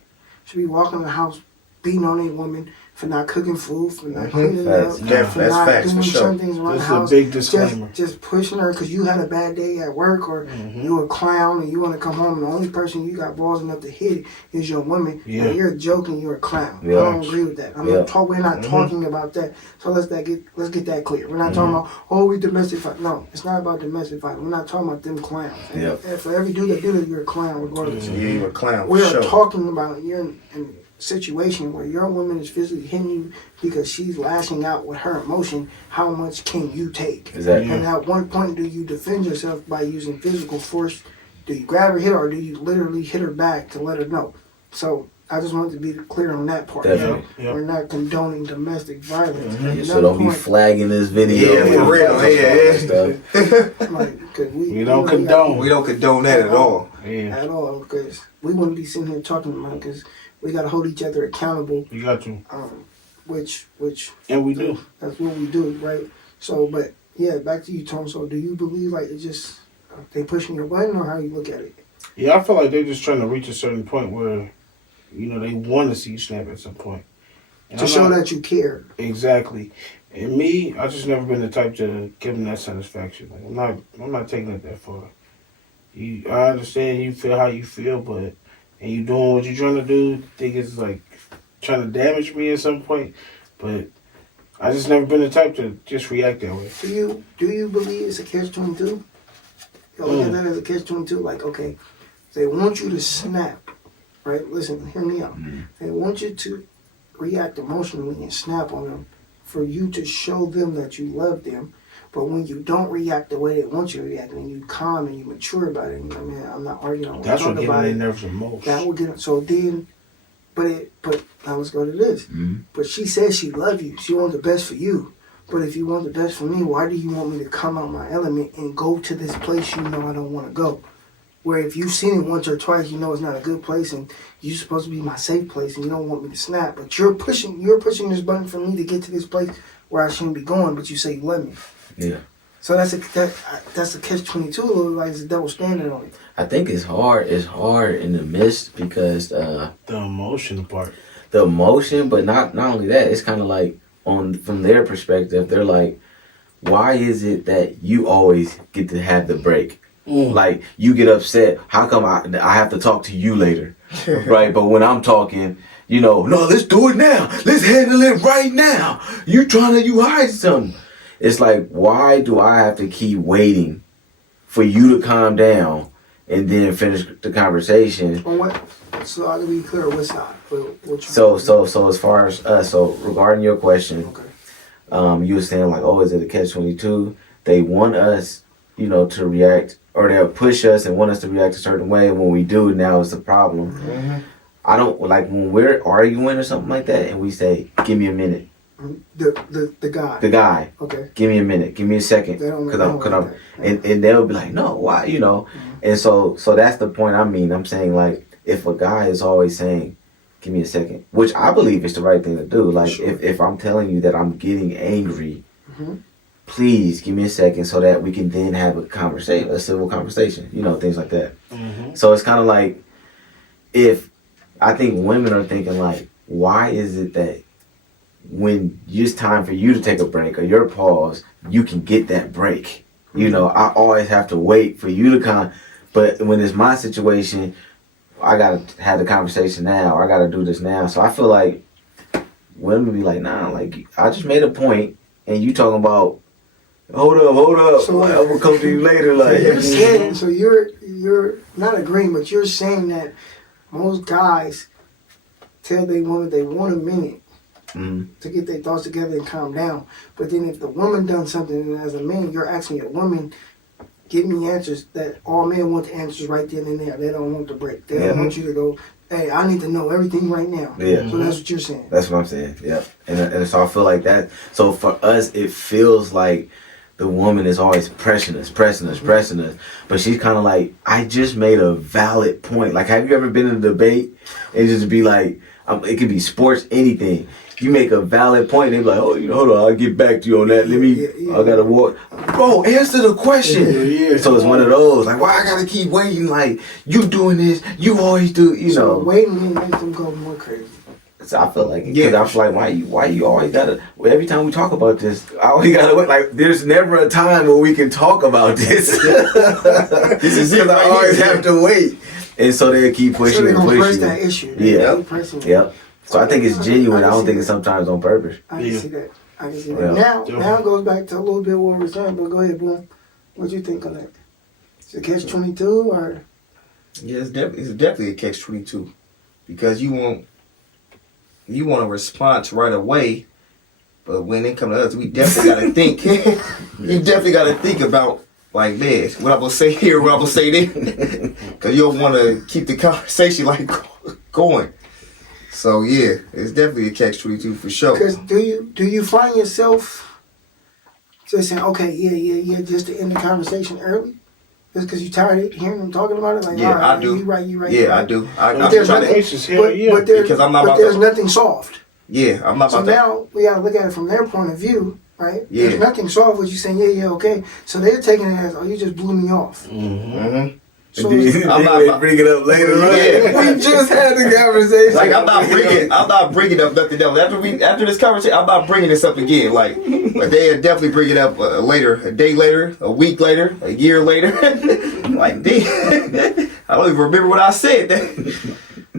should be walking in the house beating on a woman, for not cooking food, for not Mhm. cleaning Facts. up, Yeah, for that's not facts, for doing sure. some things around This the is a house. big disclaimer. Just pushing her because you had a bad day at work or Mhm. you a clown and you want to come home and the only person you got balls enough to hit is your woman. Yeah. And you're joking, you're a clown. Yeah. I don't agree with that. Yeah. We're not Mhm. talking about that. So let's get that clear. We're not Mhm. talking about we domestic fight. No, it's not about domestic fight. We're not talking about them clowns. And Yep. and for every dude that do that, you're a clown regardless. Yeah, you a clown for We are sure. talking about you're in a situation where your woman is physically hitting you because she's lashing out with her emotion. How much can you take? Exactly. And at one point, do you defend yourself by using physical force? Do you grab her, hit her, or do you literally hit her back to let her know? So I just wanted to be clear on that part. Definitely. Yeah. We're not condoning domestic violence. Mhm. Yeah, so don't be flagging this video. Yeah, for real. Yeah. Stuff. Like, 'cause We don't condone. We don't condone that at all. Yeah, at all because we wouldn't be sitting here talking about because we got to hold each other accountable. you got to. Which And we do. that's what we do, right? So, but yeah, back to you, Tom. So, do you believe like it's just they pushing your button, or how you look at it? Yeah, I feel like they're just trying to reach a certain point where, they want to see you snap at some point. And To I'm show not- that you care. Exactly. And me, I just never been the type to give them that satisfaction. Like, I'm not taking it that far. I understand you feel how you feel, but and you doing what you're trying to do, think it's like trying to damage me at some point. But I just never been the type to just react that way. Do you believe it's a catch-22? You look at that as a catch-22. Like, okay, they want you to snap, right? Listen, hear me out. They want you to react emotionally and snap on them for you to show them that you love them. But when you don't react the way they want you to react, and you calm and you mature about it, and I'm not arguing. I want to That's talk what getting about on their it. nerves the most. That will get it. So then, but now let's go to this. Mhm. But she says she love you. She wants the best for you. But if you want the best for me, why do you want me to come out my element and go to this place you know I don't want to go? Where if you've seen it once or twice, you know it's not a good place, and you're supposed to be my safe place, and you don't want me to snap. But you're pushing this button for me to get to this place where I shouldn't be going. But you say you love me. Yeah. So that's a catch-22. A little like it's a double standard on it. I think it's hard. It's hard in the midst because The emotion part. the emotion, but not only that, it's kind of like from their perspective, they're like, why is it that you always get to have the break? Like you get upset. How come I have to talk to you later, right? But when I'm talking, no, let's do it now. Let's handle it right now. You hide something. It's like, why do I have to keep waiting for you to calm down and then finish the conversation? On what? So I'll be clear. What side? What So as far as regarding your question, Okay. you were saying like, oh, is it a catch-22? They want us, to react, or they'll push us and want us to react a certain way. When we do, now it's the problem. Mm-hmm. I don't like when we're arguing or something like that, and we say, "Give me a minute." The guy. The guy, Okay. give me a minute, give me a second, They don't. because they I'm, don't cause like I'm, that. and they'll be like, "No, why?" And so that's the point. I'm saying like, if a guy is always saying, "Give me a second," which I believe is the right thing to do. Like, Sure. if I'm telling you that I'm getting angry, Mhm. please give me a second so that we can then have a conversation, a civil conversation, things like that. Mm-hmm. So it's kind of like, if I think women are thinking like, why is it that when it's time for you to take a break or your pause, you can get that break? I always have to wait for you to come. But when it's my situation, I gotta have the conversation now, or I gotta do this now. So I feel like women be like, nah, like I just made a point, and you talking about, hold up, So, I will come to you later. Like, You're saying, so you're not agreeing, but you're saying that most guys tell they want a minute Mhm. to get their thoughts together and calm down. But then if the woman done something, and as a man, you're asking a woman, give me answers, that all men want the answers right then and there. They don't want the break. They don't Yeah. want you to go, hey, I need to know everything right now. Yeah. So that's what you're saying. That's what I'm saying. Yeah. And so I feel like that. So for us, it feels like the woman is always pressing us. But she's kind of like, I just made a valid point. Like, have you ever been in a debate and just be like, it could be sports, anything. You make a valid point, and they be like, oh, hold on, I'll get back to you on that. I gotta walk. Bro, answer the question. Yeah. So it's one of those, like, why I gotta keep waiting? Like, you doing this, you always do, So waiting makes them go more crazy. So I feel like, because I feel like, why you always gotta, well, every time we talk about this, I always gotta wait, like, there's never a time where we can talk about this. This is it. Because I always have to wait. And so they keep pushing So they're and gonna press pushing. that issue. Yeah. Keep pressing it. Yep. So I think it's genuine. I don't think see it's sometimes on purpose. I can see that. I can see that. Yeah. Now it goes back to a little bit what we were saying, but go ahead, Boom. What you think on that? Is it catch-22 or? Yeah, it's definitely a catch-22 because you want a response right away, but when it comes to us, we definitely got to think. You definitely got to think about, like, man, what I'm gonna say here, what I'm gonna say there, because you don't want to keep the conversation like going. So yeah, it's definitely a catch-22 for sure. Because do you find yourself just saying, okay, yeah, just to end the conversation early? Just because you're tired of hearing them talking about it? Like, Yeah, all right, I do. You right. Yeah, I do. I'm there's trying nothing- to. Cases, hell yeah. But Because I'm not about there's to- nothing solved. Yeah, I'm not So about to. now we gotta look at it from their point of view, right? Yeah. There's nothing solved with you saying, yeah, okay. So they're taking it as, oh, you just blew me off. Mm-hmm. So And then I'm not they about- bring it up later on. Yeah. We just had the conversation. Like I'm not bringing up nothing else. After this conversation, I'm not bringing this up again. Like, but they definitely bring it up later, a day later, a week later, a year later. Like, I don't even remember what I said.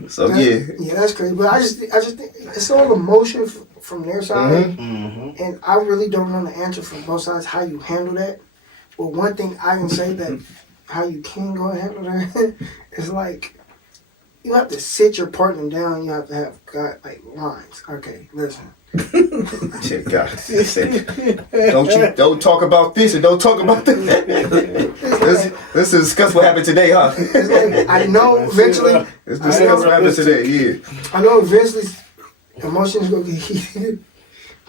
So yeah, that's crazy. But I just think it's all emotion from their side, and I really don't know the answer from both sides how you handle that. But one thing I can say that how you can go and handle that is like you have to sit your partner down. You have to have like lines. Okay, listen. shit, God, don't talk about this and don't talk about that. Let's discuss what happened today, huh? It's like I know eventually. Let's discuss what happened today. Yeah. I know eventually emotions gonna get heated,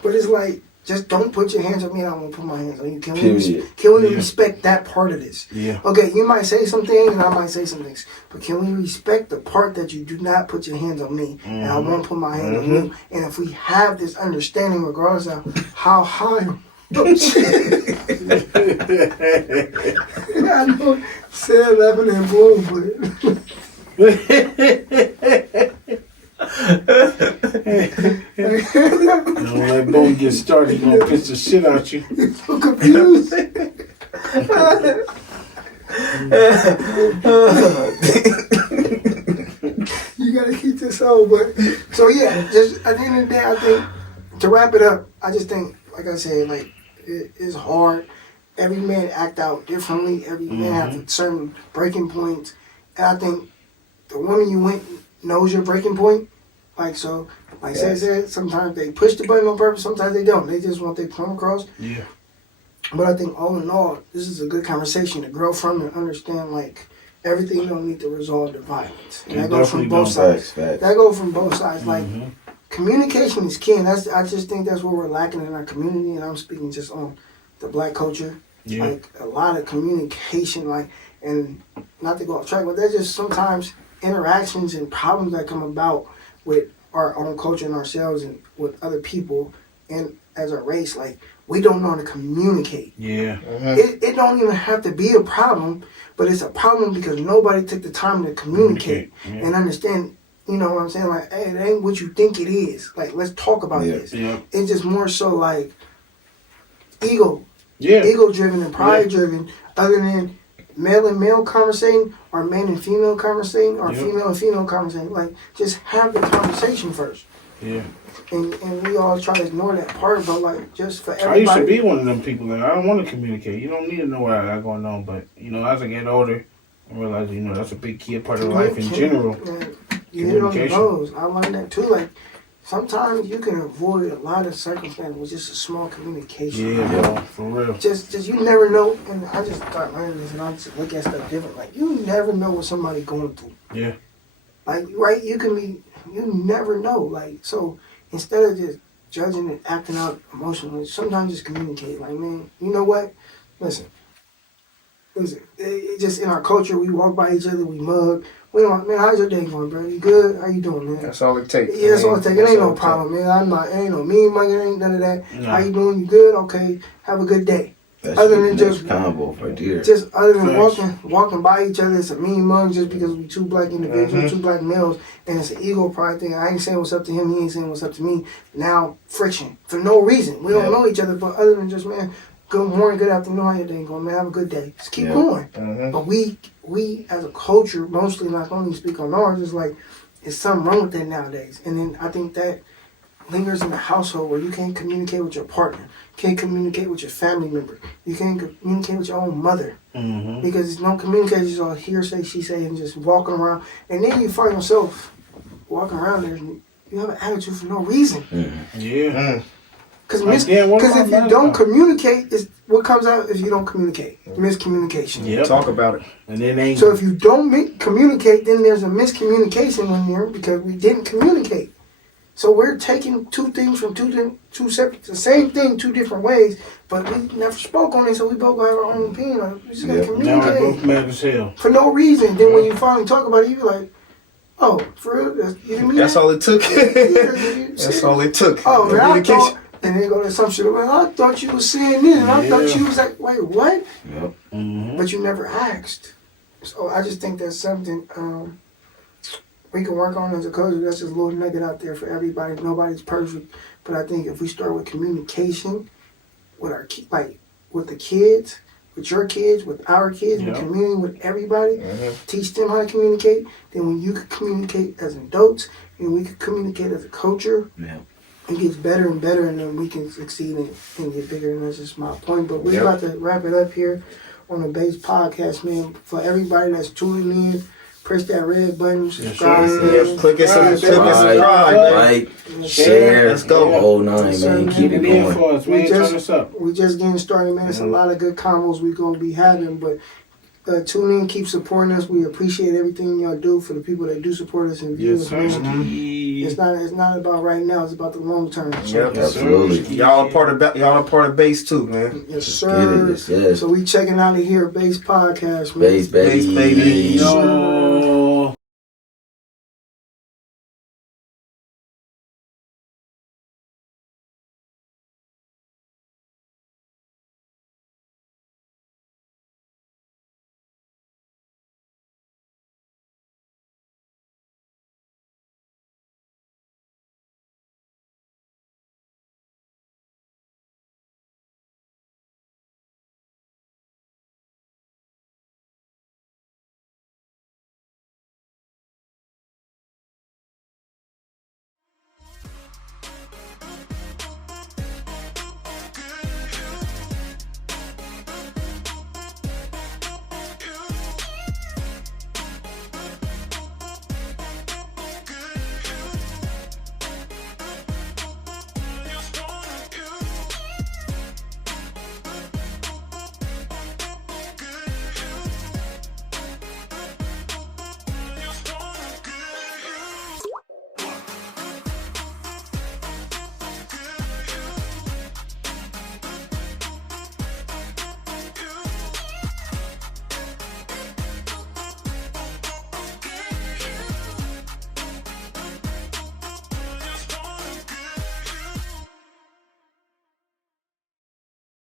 but it's like just don't put your hands on me. And I won't put my hands on you. Can we respect that part of this? Yeah. Okay, you might say some things and I might say some things, but can we respect the part that you do not put your hands on me and I won't put my hand on you? And if we have this understanding, regardless of how high. I know, say 11 and Boom, Don't let Boom get started. He's gonna piss the shit out you. but so confused. You gotta keep this on, but so yeah, just at the end of the day, I think to wrap it up, I just think, like I said, like it's hard. Every man act out differently. Every man has certain breaking points, and I think the woman you went knows your breaking point. Like so, like Say said, sometimes they push the button on purpose, sometimes they don't. They just want their point across. Yeah. But I think all in all, this is a good conversation to grow from and understand like everything don't need to resolve to violence. And that goes from both sides. Facts. That goes from both sides. Like communication is key, and I just think that's what we're lacking in our community. And I'm speaking just on the black culture. Yeah. Like a lot of communication, like, and not to go off track, but there's just sometimes interactions and problems that come about with our own culture and ourselves and with other people and as a race. Like we don't know how to communicate. Yeah. It don't even have to be a problem, but it's a problem because nobody took the time to communicate and understand. You know what I'm saying? Like, hey, it ain't what you think it is. Like, let's talk about this. Yeah. It's just more so like ego driven and pride driven, other than male and male conversating or man and female conversating or female and female conversating. Like, just have the conversation first. Yeah. And we all try to ignore that part, but like just for I everybody. used to be one of them people that I don't want to communicate. You don't need to know what I got going on, but you know, as I get older, I realize that's a big key part of life in general. You hit it on the nose. I learned that too. Like sometimes you can avoid a lot of circumstances with just a small communication. Yeah, bro, for real. Just you never know, and I just start learning this, and I just look at stuff different. Like you never know what somebody going through. Yeah. Like right, you never know. Like so, instead of just judging and acting out emotionally, sometimes just communicate. Like man, you know what? Listen. It just in our culture, we walk by each other, we mug. We don't, man, how's your day going, bro? You good? How you doing, man? That's all it takes. Yeah, that's all it takes. It ain't no problem, man. It ain't no mean mugging, ain't none of that. No. How you doing? You good? Okay. Have a good day. That's Other than the just- next combo for deer. Just other than Facts. walking by each other, it's a mean mug just because we two black individuals, Mhm. two black males, and it's an ego pride thing. I ain't saying what's up to him, he ain't saying what's up to me. Now friction for no reason. We don't Yeah. know each other, but other than just man, good morning, good afternoon, how your day going, man? Have a good day. Just keep Yeah. going. Mhm. But we as a culture, mostly not only speak on ours, is like it's something wrong with that nowadays. And then I think that lingers in the household where you can't communicate with your partner, can't communicate with your family member, you can't communicate with your own mother Mm-hmm. because it's no communication, it's all hearsay, she say, and just walking around. And then you find yourself walking around there and you have an attitude for no reason. Yeah. Mm. Because Like, yeah, what if about you that don't though? communicate, is what comes out if you don't communicate. Miscommunication. Yep. Talk about it. And then they So if you don't communicate, then there's a miscommunication in here because we didn't communicate. So we're taking two things from two separate, the same thing, two different ways, but we never spoke on it, so we both have our own opinion. We just gotta Yeah. now we communicate both mad as hell. for no reason. Then when you finally talk about it, you be like, "Oh, for real? You didn't mean That's that?" all it took. Yeah, That's all it took. Oh man, I Communication. thought, and then go to some shit. Well, I thought you was saying this, and I thought Yeah. you was like, wait, what? Yep. Mm-hmm. But you never asked. So I just think that's something we can work on as a culture. That's just a little nugget out there for everybody. Nobody's perfect, but I think if we start with communication with our like with the kids, with your kids, with our kids, Yeah. with community, with everybody, Mhm. teach them how to communicate. Then when you can communicate as adults and we can communicate as a culture, Yeah. it gets better and better, and then we can succeed and get bigger. And that's just my point. But we're Yep. about to wrap it up here on the Base Podcast, man. For everybody that's tuning in, press that red button, subscribe. sir. man. Yep, click it, Subscribe, subscribe, man. man. Like, Yeah. share, Let's go. the whole nine, Yes, sir, man. man. Keep it Get in going. for us, man. We Turn just- us up. We just getting started, man. It's a lot of good combos we gonna be having, but tune in, keep supporting us. We appreciate everything y'all do for the people that do support us and view Yes, us, sir. man. It's not about right now. It's about the long term. So, Yep. Yes, sir. Absolutely. Y'all a part of base too, man. yes, Get sir. it, yes. So we checking out of here, Base Podcast, man. Base, baby. Base, baby. Yo. Yo.